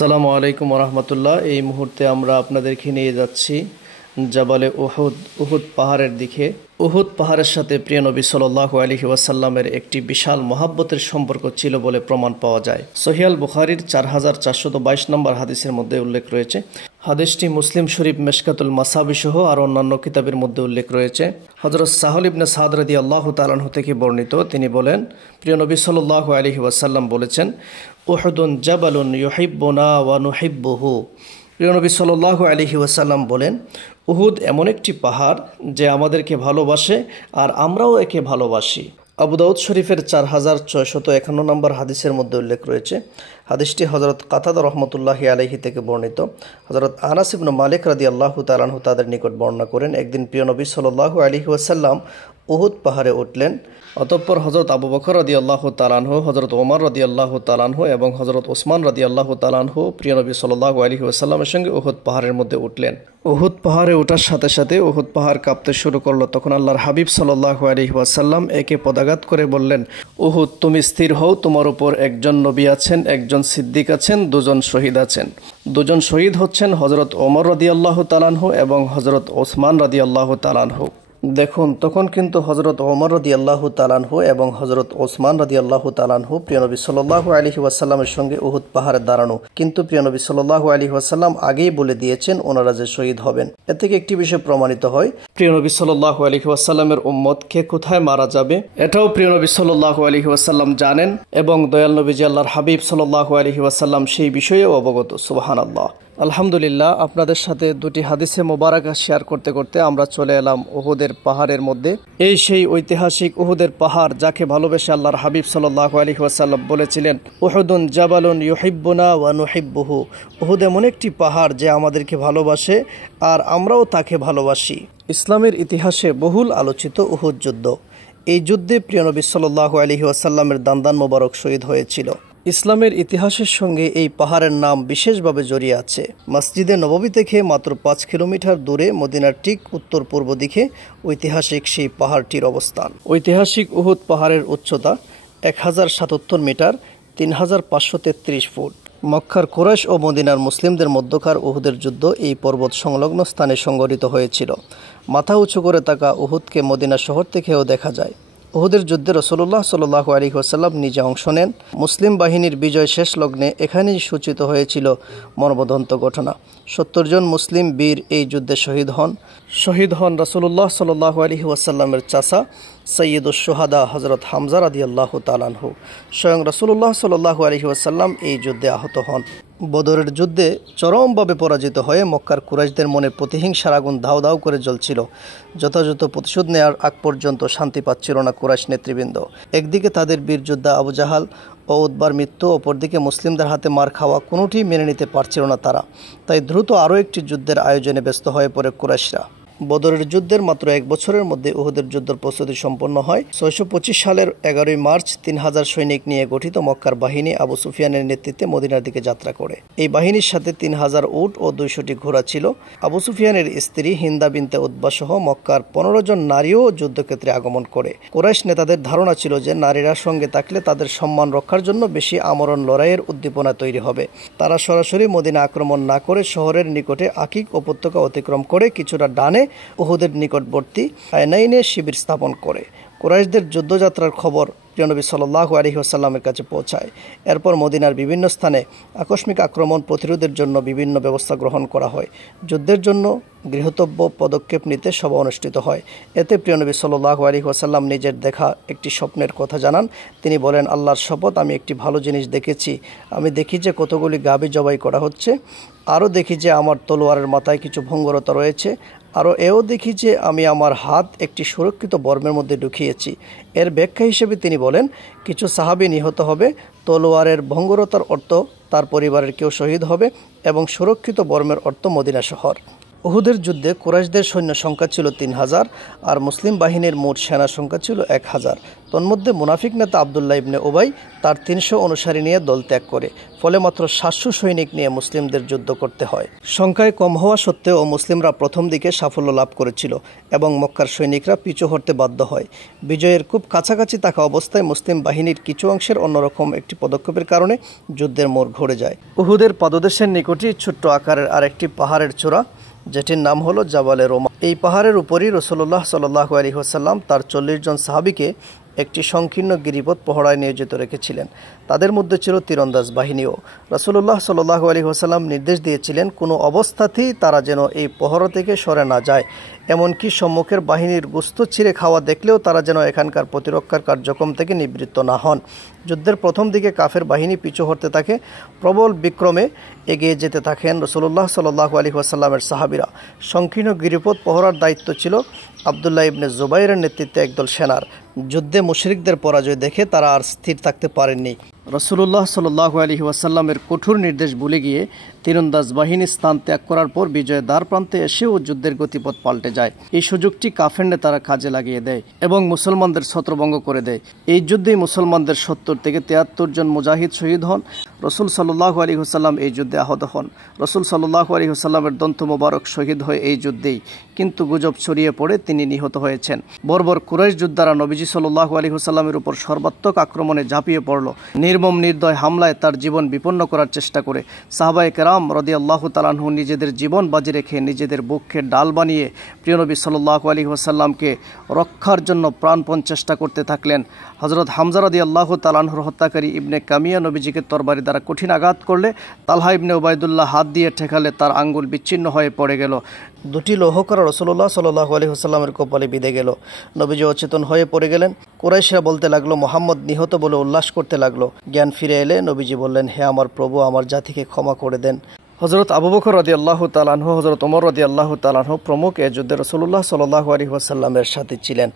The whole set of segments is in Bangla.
আসসালামু আলাইকুম রহমতুল্লাহ। এই মুহূর্তে আমরা আপনাদেরকে নিয়ে যাচ্ছি জাবালে উহুদ, উহুদ পাহাড়ের দিকে। উহুদ পাহাড়ের সাথে প্রিয় নবী সাল্লাল্লাহু আলাইহি ওয়াসাল্লামের একটি বিশাল মহাব্বতের সম্পর্ক ছিল বলে প্রমাণ পাওয়া যায়। সহিহ আল বুখারীর 4422 নম্বর হাদিসের মধ্যে উল্লেখ রয়েছে। হাদিসটি মুসলিম শরীফ, মেশকাতুল মাসাবি সহ আর অন্যান্য কিতাবের মধ্যে উল্লেখ রয়েছে। হযরত সাহল ইবনে সাদ রাদিয়াল্লাহু তাআলা আনহু থেকে বর্ণিত, তিনি বলেন, প্রিয় নবী সাল্লাল্লাহু আলাইহি ওয়াসাল্লাম বলেছেন, উহুদুন জাবালুন ইউহিব্বুনা ওয়া নুহিব্বুহু। প্রিয় নবী সাল্লাল্লাহু আলাইহি ওয়াসাল্লাম বলেন, উহুদ এমন একটি পাহাড় যে আমাদেরকে ভালোবাসে আর আমরাও একে ভালোবাসি। আবু দাউদ শরীফের 4651 নম্বর হাদিসের মধ্যে উল্লেখ রয়েছে। হাদিসটি হযরত কাতাদা রহমতুল্লাহি আলাইহি থেকে বর্ণিত। হযরত আনাস ইবনে মালিক রাদিয়াল্লাহু তাআলা আনহু তাদের নিকট বর্ণনা করেন, একদিন প্রিয় নবী সাল্লাল্লাহু আলাইহি ওয়াসাল্লাম উহুদ পাহাড়ে উঠলেন। অতঃপর হযরত আবু বকর রাদিয়াল্লাহু তাআলা আনহু, হযরত ওমর রাদিয়াল্লাহু তাআলা আনহু এবং হযরত ওসমান রাদিয়াল্লাহু তাআলা আনহু প্রিয় নবী সাল্লাল্লাহু আলাইহি ওয়াসাল্লামের সঙ্গে উহুদ পাহাড়ের মধ্যে উঠলেন। উহুদ পাহাড়ে ওঠার সাথে সাথে উহুদ পাহাড় কাঁপতে শুরু করলো। তখন আল্লাহর হাবিব সাল্লাল্লাহু আলাইহি ওয়াসাল্লাম একে পদাঘাত করে বললেন, উহুদ, তুমি স্থির হও, তোমার উপর একজন নবী আছেন, একজন সিদ্দিক আছেন, দুজন শহীদ আছেন। দুজন শহীদ হচ্ছেন হযরত ওমর রাদিয়াল্লাহু তাআলা আনহু এবং হযরত ওসমান রাদিয়াল্লাহু তাআলা আনহু। দেখুন, তখন কিন্তু হযরত ওমর রাদিয়াল্লাহু তাআলা আনহু এবং হযরত ওসমান রাদিয়াল্লাহু তাআলা আনহু প্রিয় নবী সাল্লাল্লাহু আলাইহি ওয়াসাল্লামের সঙ্গে উহুদ পাহাড়ে দাঁড়ানো, কিন্তু প্রিয় নবী সাল্লাল্লাহু আলাইহি ওয়াসাল্লাম আগেই বলে দিয়েছেন ওনারা যে শহীদ হবেন। এ থেকে একটি বিষয় প্রমাণিত হয়, প্রিয় নবী সাল্লাল্লাহু আলাইহি ওয়াসাল্লামের উম্মত কে কোথায় মারা যাবে এটাও প্রিয় নবী সাল্লাল্লাহু আলাইহি ওয়াসাল্লাম জানেন এবং দয়াল নবীজি আল্লাহর হাবিব সাল্লাল্লাহু আলাইহি ওয়াসাল্লাম সেই বিষয়েও অবগত। সুবহানাল্লাহ। আলহামদুলিল্লাহ, আপনাদের সাথে দুটি হাদিসে মোবারকা শেয়ার করতে করতে আমরা চলে এলাম উহুদের পাহাড়ের মধ্যে। এই সেই ঐতিহাসিক উহুদের পাহাড় যাকে ভালোবেসে আল্লাহর হাবিব সাল্লাল্লাহু আলাইহি ওয়াসাল্লাম বলেছিলেন, উহুদুন জাবালুন ইউহিব্বুনা ওয়া নুহিব্বুহু। উহুদ এমন একটি পাহাড় যে আমাদেরকে ভালোবাসে আর আমরাও তাকে ভালোবাসি। ইসলামের ইতিহাসে বহুল আলোচিত উহুদ যুদ্ধ। এই যুদ্ধে প্রিয় নবী সাল্লাল্লাহু আলাইহি ওয়াসাল্লামের দান্দান মোবারক শহীদ হয়েছিল। ইসলামের ইতিহাসের সঙ্গে এই পাহাড়ের নাম বিশেষভাবে জড়িয়ে আছে। মসজিদে নববী থেকে মাত্র 5 কিলোমিটার দূরে মদিনার ঠিক উত্তর পূর্ব দিকে ঐতিহাসিক সেই পাহাড়টির অবস্থান। ঐতিহাসিক উহুদ পাহাড়ের উচ্চতা 1077 মিটার, 3533 ফুট। মক্কার কুরাইশ ও মদিনার মুসলিমদের মধ্যকার উহুদের যুদ্ধ এই পর্বত সংলগ্ন স্থানে সংঘটিত হয়েছিল। মাথা উঁচু করে থাকা উহুদকে মদিনা শহর থেকেও দেখা যায়। উহুদের যুদ্ধে রাসূলুল্লাহ সাল্লাল্লাহু আলাইহি ওয়াসাল্লাম নিজে অংশ নেন। মুসলিম বাহিনীর বিজয় শেষ লগ্নে এখানেই সূচিত হয়েছিল মর্মন্তুদ ঘটনা। 70 জন মুসলিম বীর এই যুদ্ধে শহীদ হন রাসূলুল্লাহ সাল্লাল্লাহু আলাইহি ওয়াসাল্লামের চাচা সৈয়দুশ শুহাদা হযরত হামজা রাদিয়াল্লাহু তাআলা আনহু। স্বয়ং রাসূলুল্লাহ সাল্লাল্লাহু আলাইহি ওয়াসাল্লাম এই যুদ্ধে আহত হন। বদরের যুদ্ধে চরমভাবে পরাজিত হয়ে মক্কার কুরাইশদের মনে প্রতিহিংসার আগুন দাউ দাউ করে জ্বলছিল। যথাযথ প্রতিশোধ নেওয়ার আগ পর্যন্ত শান্তি পাচ্ছিল না কুরাইশ নেতৃবৃন্দ। একদিকে তাদের বীর যোদ্ধা আবু জাহাল ও উতবার মৃত্যু, অপরদিকে মুসলিমদের হাতে মার খাওয়া, কোনোটি মেনে নিতে পারছিল না তারা। তাই দ্রুত আরও একটি যুদ্ধের আয়োজনে ব্যস্ত হয়ে পড়ে কুরাইশরা। বদরের যুদ্ধের মাত্র 1 বছরের মধ্যে উহুদের যুদ্ধের প্রস্তুতি সম্পন্ন হয়। 625 সালের 11 মার্চ 3000 সৈনিক নিয়ে গঠিত মক্কার বাহিনী আবু সুফিয়ানের নেতৃত্বে মদিনার দিকে যাত্রা করে। এই বাহিনীর সাথে 3000 উট ও 200টি ঘোড়া ছিল। আবু সুফিয়ানের স্ত্রী হিন্দা বিনতে উতবা সহ মক্কার 15 জন নারীও যুদ্ধক্ষেত্রে আগমন করে। কুরাইশ নেতাদের ধারণা ছিল যে নারীরা সঙ্গে থাকলে তাদের সম্মান রক্ষার জন্য বেশি আমরণ লড়াইয়ের উদ্দীপনা তৈরি হবে। তারা সরাসরি মদিনা আক্রমণ না করে শহরের নিকটে আকিক উপত্যকা অতিক্রম করে কিছুটা ডানে উহুদের নিকটবর্তী আয়নাইনে শিবির স্থাপন করে। কুরাইশদের যুদ্ধযাত্রার খবর প্রিয় নবী সাল্লাল্লাহু আলাইহি ওয়াসাল্লামের কাছে পৌঁছায়। এরপর মদিনার বিভিন্ন স্থানে আকস্মিক আক্রমণ প্রতিরোধের জন্য বিভিন্ন ব্যবস্থা গ্রহণ করা হয়। যুদ্ধের জন্য গৃহীতব্য পদক্ষেপ নিতে সভা অনুষ্ঠিত হয়। এতে প্রিয় নবী সাল্লাল্লাহু আলাইহি ওয়াসাল্লাম নিজের দেখা একটি স্বপ্নের কথা জানান। তিনি বলেন, আল্লাহর শপথ, আমি একটি ভালো জিনিস দেখেছি। আমি দেখি যে কতগুলি গাভী জবাই করা হচ্ছে। আরও দেখি যে আমার তলোয়ারের মাথায় কিছু ভঙ্গুরতা রয়েছে। আরও এও দেখি যে আমি আমার হাত একটি সুরক্ষিত বর্মের মধ্যে ঢুকিয়েছি। এর ব্যাখ্যা হিসেবে তিনি বলেন, কিছু সাহাবী নিহত হবে, তলোয়ারের ভঙ্গুরতার অর্থ তার পরিবারের কেউ শহীদ হবে এবং সুরক্ষিত বর্মের অর্থ মদিনা শহর। উহুদের যুদ্ধে কুরাইশদের সৈন্য সংখ্যা ছিল 3000 আর মুসলিম বাহিনীর মোট সেনা সংখ্যা ছিল 1000। তন্মধ্যে মুনাফিক নেতা আবদুল্লাহ ইবনে উবাই তার 300 অনুসারী নিয়ে দল ত্যাগ করে, ফলে মাত্র 700 সৈনিক নিয়ে মুসলিমদের যুদ্ধ করতে হয়। সংখ্যায় কম হওয়া সত্ত্বেও মুসলিমরা প্রথম দিকে সাফল্য লাভ করেছিল এবং মক্কার সৈনিকরা পিছু হটতে বাধ্য হয়। বিজয়ের খুব কাছাকাছি থাকা অবস্থায় মুসলিম বাহিনীর কিছু অংশের অন্যরকম একটি পদক্ষেপের কারণে যুদ্ধের মোড় ঘুরে যায়। উহুদের পাদদেশের নিকটই ছোট্ট আকারের আরেকটি পাহাড়ের চূড়া, যেটির নাম হলো জাবালে রোমা। এই পাহাড়ের উপরই রাসূলুল্লাহ সাল্লাল্লাহু আলাইহি ওয়াসাল্লাম তার 40 জন সাহাবীকে একটি সংকীর্ণ গিরিপথ পহরায় নিয়োজিত রেখেছিলেন। তাদের মধ্যে ছিল তীরন্দাজ বাহিনীও। রাসূলুল্লাহ সাল্লাল্লাহু আলাইহি ওয়াসাল্লাম নির্দেশ দিয়েছিলেন কোনো অবস্থাতেই তারা যেন এই পহরা থেকে সরে না যায়, এমনকি সম্মুখের বাহিনীর গোশত ছিঁড়ে খাওয়া দেখলেও তারা যেন এখানকার প্রতিরক্ষার কার্যক্রম থেকে নিবৃত্ত না হন। যুদ্ধের প্রথম দিকে কাফের বাহিনী পিছু হটতে থাকে, প্রবল বিক্রমে এগিয়ে যেতে থাকেন রাসূলুল্লাহ সাল্লাল্লাহু আলাইহি ওয়াসাল্লামের সাহাবীরা। সংকীর্ণ গিরিপথ পহরার দায়িত্ব ছিল আবদুল্লাহ ইবনে জুবাইরের নেতৃত্বে একদল সেনার। যুদ্ধে মুশরিকদের পরাজয় দেখে তারা আর স্থির থাকতে পারেননি। রাসূলুল্লাহ সাল্লাল্লাহু আলাইহি ওয়াসাল্লামের কঠোর নির্দেশ ভুলে গিয়ে তীরন্দাজ বাহিনী স্থান ত্যাগ করার পর বিজয়ের দ্বার প্রান্তে এসেও যুদ্ধের গতিপথ পাল্টে যায়। এই সুযোগটি কাফের নেতারা কাজে লাগিয়ে দেয় এবং মুসলমানদের ছত্রভঙ্গ করে দেয়। এই যুদ্ধেই মুসলমানদের 70 থেকে 73 জন মুজাহিদ শহীদ হন। রাসূল সাল্লাল্লাহু আলাইহি ওয়াসাল্লাম এই যুদ্ধে আহত হন। রাসূল সাল্লাল্লাহু আলাইহি ওয়াসাল্লামের দন্ত মোবারক শহীদ হয় এই যুদ্ধেই, কিন্তু গুজব ছড়িয়ে পড়ে তিনি নিহত হয়েছেন। বর্বর কুরাইশ যোদ্ধারা নবীজি সাল্লাল্লাহু আলাইহি ওয়াসাল্লামের উপর সর্বাত্মক আক্রমণে ঝাঁপিয়ে পড়ল। নির্মম নির্দয় হামলায় তার জীবন বিপন্ন করার চেষ্টা করে সাহাবায়ে কেরাম রাদিয়াল্লাহু তাআলা আনহু নিজেদের জীবন বাজি রেখে নিজেদের বুককে ডাল বানিয়ে প্রিয় নবী সাল্লাল্লাহু আলাইহি ওয়াসাল্লামকে রক্ষার জন্য প্রাণপণ চেষ্টা করতে থাকলেন। হযরত হামজা রাদিয়াল্লাহু তাআলা আনহুর হত্যাকারী ইবনে কামিয়া নবীজিকে তরবারি দ্বারা কঠিন আঘাত করলে তালহা ইবনে উবাইদুল্লাহ হাত দিয়ে ঠেকালে তার আঙ্গুল বিচ্ছিন্ন হয়ে পড়ে গেল। দুটি লৌহকরা রাসূলুল্লাহ সাল্লাল্লাহু আলাইহি ওয়াসাল্লামের কপালে বিঁধে গেল। নবীজি অচেতন হয়ে পড়ে গেলেন। কুরাইশরা বলতে লাগলো, মুহাম্মদ নিহত বলে উল্লাস করতে লাগলো। জ্ঞান ফিরে এলে নবীজি বললেন, হে আমার প্রভু, আমার জাতিকে ক্ষমা করে দেন। হযরত আবু বকর রাদিয়াল্লাহু তাআলা আনহু, হযরত ওমর রাদিয়াল্লাহু তাআলা আনহু প্রমুখ এই যুদ্ধে রাসূলুল্লাহ সাল্লাল্লাহু আলাইহি ওয়াসাল্লামের সাথে ছিলেন।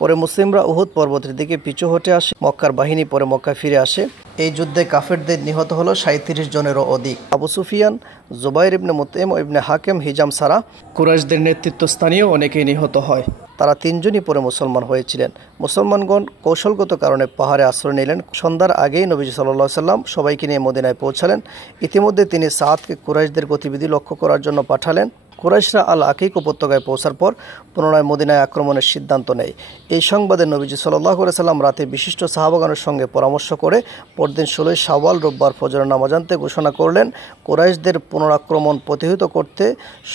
পরে মুসলিমরা উহুদ পর্বতের দিকে পিছু হটে আসে। মক্কার বাহিনী পরে মক্কায় ফিরে আসে। এই যুদ্ধে কাফেরদের নিহত হলো 37 জনেরও অধিক। আবু সুফিয়ান, জুবাইর ইবনে মুতঈম ও ইবনে হাকিম হিজাম সারা কুরাইশদের নেতৃত্বস্থানীয় অনেকেই নিহত হয়। তারা 3 জনই পরে মুসলমান হয়েছিলেন। মুসলমানগণ কৌশলগত কারণে পাহাড়ে আশ্রয় নিলেন। সন্ধ্যার আগেই নবীজি সাল্লাল্লাহু আলাইহি ওয়াসাল্লাম সবাইকে নিয়ে মদিনায় পৌঁছালেন। ইতিমধ্যে তিনি সাদকে কুরাইশদের গতিবিধি লক্ষ্য করার জন্য পাঠালেন। কুরাইশরা আল আকিক উপত্যকায় পৌঁছার পর পুনরায় মদিনায় আক্রমণের সিদ্ধান্ত নেয়। এই সংবাদে নবীজি সাল্লাল্লাহু আলাইহি ওয়াসাল্লাম রাতে বিশিষ্ট সাহাবাগণের সঙ্গে পরামর্শ করে পরদিন 16 শাওয়াল রোববার ফজরের নামাজ আনতে ঘোষণা করলেন, কুরাইশদের পুনরাক্রমণ প্রতিহত করতে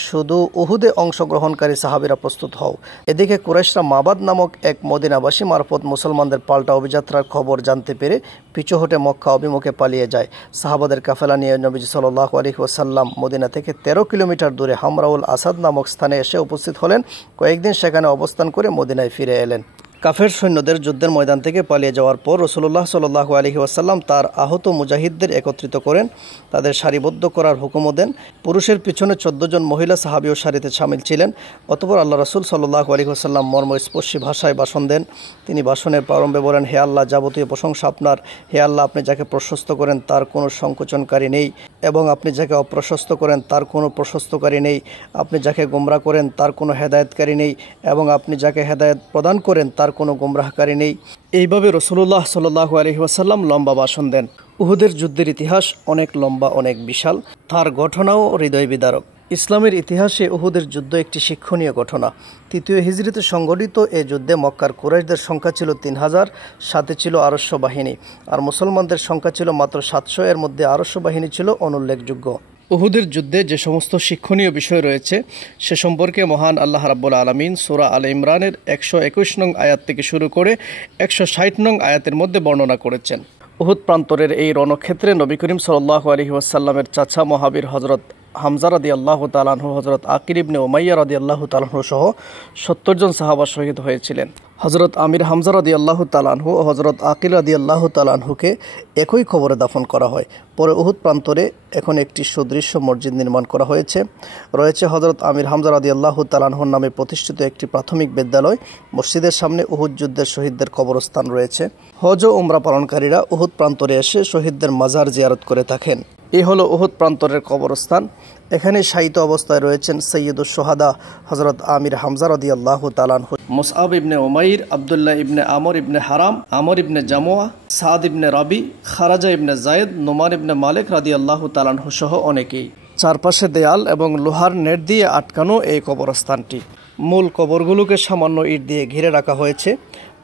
শুধু উহুদে অংশগ্রহণকারী সাহাবীরা প্রস্তুত হও। এদিকে কুরাইশরা মাবাদ নামক এক মদিনাবাসী মারফত মুসলমানদের পাল্টা অভিযাত্রার খবর জানতে পেরে পিছু হটে মক্কা অভিমুখে পালিয়ে যায়। সাহাবাদের কাফেলা নিয়ে নবীজি সাল্লাল্লাহু আলাইহি ওয়াসাল্লাম মদিনা থেকে 13 কিলোমিটার দূরে হামরাউল আসাদ নামক স্থানে এসে উপস্থিত হলেন। কয়েকদিন সেখানে অবস্থান করে মদিনায় ফিরে এলেন। কাফের সৈন্যদের যুদ্ধের ময়দান থেকে পালিয়ে যাওয়ার পর রাসূলুল্লাহ সাল্লাল্লাহু আলাইহি ওয়াসাল্লাম তার আহত মুজাহিদদের একত্রিত করেন, তাদের সারিবদ্ধ করার হুকুমও দেন। পুরুষের পিছনে 14 জন মহিলা সাহাবীও সারিতে শামিল ছিলেন। অতঃপর আল্লাহ রাসূল সাল্লাল্লাহু আলাইহি ওয়াসাল্লাম মর্মস্পর্শী ভাষায় ভাষণ দেন। তিনি ভাষণের প্রারম্ভে বলেন, হে আল্লাহ, যাবতীয় প্রশংসা আপনার। হে আল্লাহ, আপনি যাকে প্রশস্ত করেন তার কোনো সংকোচনকারী নেই এবং আপনি যাকে অপ্রশস্ত করেন তার কোনো প্রশস্তকারী নেই। আপনি যাকে গোমরাহ করেন তার কোনো হেদায়েতকারী নেই এবং আপনি যাকে হেদায়েত প্রদান করেন তার কোনো গোমরাহকারী নেই। এইভাবে রাসূলুল্লাহ সাল্লাল্লাহু আলাইহি ওয়াসাল্লাম লম্বা ভাষণ দেন। উহুদের যুদ্ধের ইতিহাস অনেক লম্বা, অনেক বিশাল, তার ঘটনাও হৃদয় বিদারক। ইসলামের ইতিহাসে উহুদের যুদ্ধ একটি শিক্ষণীয় ঘটনা। 3য় হিজরিতে সংগঠিত এ যুদ্ধে মক্কার কুরাইশদের সংখ্যা ছিল 3000, সাথে ছিল আরশ্য বাহিনী, আর মুসলমানদের সংখ্যা ছিল মাত্র 700। এর মধ্যে আরশ্য বাহিনী ছিল অনুল্লেখযোগ্য। উহুদের যুদ্ধে যে সমস্ত শিক্ষণীয় বিষয় রয়েছে সে সম্পর্কে মহান আল্লাহ রাব্বুল আলামিন সূরা আলে ইমরানের 121 নং আয়াত থেকে শুরু করে 160 নং আয়াতের মধ্যে বর্ণনা করেছেন। উহুদ প্রান্তরের এই রণক্ষেত্রে নবী করিম সাল্লাল্লাহু আলাইহি ওয়াসাল্লামের চাচা মহাবীর হযরত হামজা রাদিয়াল্লাহু তাআলা আনহু, হযরত আকিল ইবনে উমাইয়া রাদিয়াল্লাহু তাআলা আনহু সহ 70 জন সাহাবা শহীদ হয়েছিলেন। হযরত আমির হামজা রাদিয়াল্লাহু তাআলা আনহু ও হযরত আকিল রাদিয়াল্লাহু তাআলা আনহুকে একই কবরে দাফন করা হয়। পরে উহুদ প্রান্তরে এখন একটি সুদৃশ্য মসজিদ নির্মাণ করা হয়েছে। রয়েছে হযরত আমির হামজা রাদিয়াল্লাহু তাআলা আনহুর নামে প্রতিষ্ঠিত একটি প্রাথমিক বিদ্যালয়। মসজিদের সামনে উহুদ যুদ্ধের শহীদদের কবরস্থান রয়েছে। হজ ও উমরা পালনকারীরা উহুদ প্রান্তরে এসে শহীদদের মাজার জিয়ারত করে থাকেন। এই হলো উহুদ প্রান্তরের কবরস্থান। এখানে শায়িত অবস্থায় রয়েছেন সৈয়দুস সোহাদা হযরত আমির হামজা রাদিয়াল্লাহু তাআলা আনহু, মুসআব ইবনে উমাইর, আব্দুল্লাহ ইবনে আমর ইবনে হারাম, আমর ইবনে জামুয়া, সাদ ইবনে রাবি, খারাজা ইবনে জায়েদ, নোমান ইবনে মালিক রাদিয়াল্লাহু তাআলা আনহু সহ অনেকেই। চারপাশে দেয়াল এবং লোহার নেট দিয়ে আটকানো এই কবরস্থানটি। মূল কবরগুলোকে সামান্য ইট দিয়ে ঘিরে রাখা হয়েছে।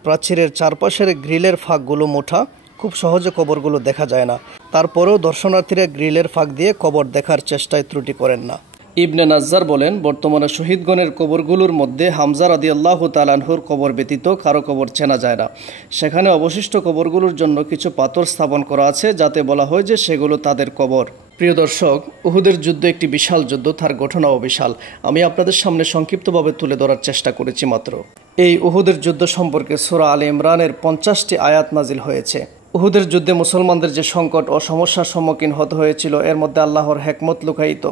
প্রাচীরের চারপাশের গ্রিলের ফাঁকগুলো মোটা, খুব সহজে কবরগুলো দেখা যায় না। তারপরেও দর্শনার্থীরা গ্রিলের ফাঁক দিয়ে কবর দেখার চেষ্টায় ত্রুটি করেন না। ইবনে নাজ্জার বলেন, বর্তমানে শহীদগণের কবরগুলোর মধ্যে হামজা রাদিয়াল্লাহু তাআলা আনহুর কবর ব্যতীত কারো কবর চেনা যায় না। সেখানে অবশিষ্ট কবরগুলোর জন্য কিছু পাথর স্থাপন করা আছে, যাতে বলা হয় যে সেগুলো তাদের কবর। প্রিয় দর্শক, উহুদের যুদ্ধ একটি বিশাল যুদ্ধ, তার ঘটনাও বিশাল। আমি আপনাদের সামনে সংক্ষিপ্তভাবে তুলে ধরার চেষ্টা করেছি মাত্র। এই উহুদের যুদ্ধ সম্পর্কে সূরা আলে ইমরানের 50টি আয়াত নাজিল হয়েছে। উহুদের যুদ্ধে মুসলমানদের যে সংকট ও সমস্যার সম্মুখীন হতে হয়েছিল, এর মধ্যে আল্লাহর হিকমত লুকায়িত।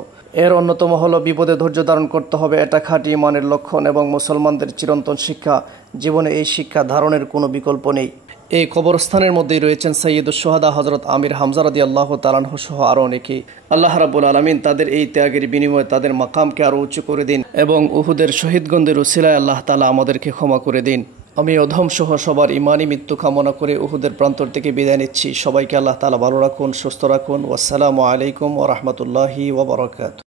এর অন্যতম হলো বিপদে ধৈর্য ধারণ করতে হবে, এটা খাঁটি ঈমানের লক্ষণ এবং মুসলমানদের চিরন্তন শিক্ষা। জীবনে এই শিক্ষা ধারণের কোনো বিকল্প নেই। এই কবরস্থানের মধ্যেই রয়েছেন সৈয়দুস সোহাদা হযরত আমির হামজা রাদিয়াল্লাহু তাআলা আনহু সহ আরও অনেকেই। আল্লাহ রাব্বুল আলামিন তাদের এই ত্যাগের বিনিময়ে তাদের মাকামকে আরও উঁচু করে দিন এবং উহুদের শহীদগণদের উসিলায় আল্লাহ তাআলা আমাদেরকে ক্ষমা করে দিন। আমি অধম সহ সবার ইমানি মৃত্যু কামনা করে উহুদের প্রান্তর থেকে বিদায় নিচ্ছি। সবাইকে আল্লাহ তাআলা ভালো রাখুন, সুস্থ রাখুন। ওয়াসসালামু আলাইকুম ওয়া রাহমাতুল্লাহি ওয়া বারাকাতুহু।